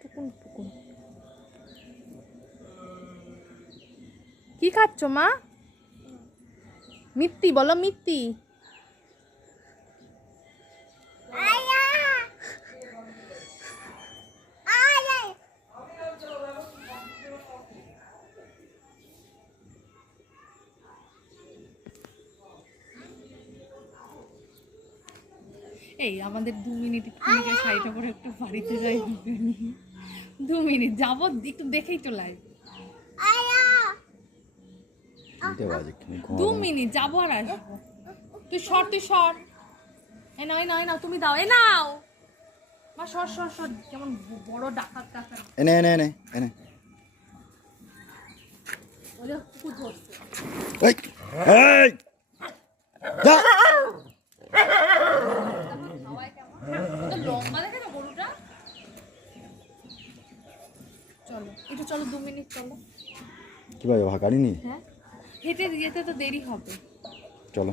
টুকুন টুকুন। কি খাচ্ছ মা? মিত্তি বলো, মিত্তি। এই আমাদের 2 মিনিট একটু শাড়িটা পরে একটু বাড়িতে যাই, 2 মিনিট যাবো, একটু দেখেই তো লাইভ। 2 মিনিট যাবো আর আসবো। তুই সর। এ নাও তুমি দাও, এ নাও মা, সর কেমন বড় ডাকাত ডাকাত। এনে ওরে কুকুর ধরছে। এই যা লম্বা দেখে না গরুটা। চলো 2 মিনিট চলো। কি ভাই গাড়ি নিয়ে? হ্যাঁ, হেঁটে যেতে তো দেরি হবে। চলো।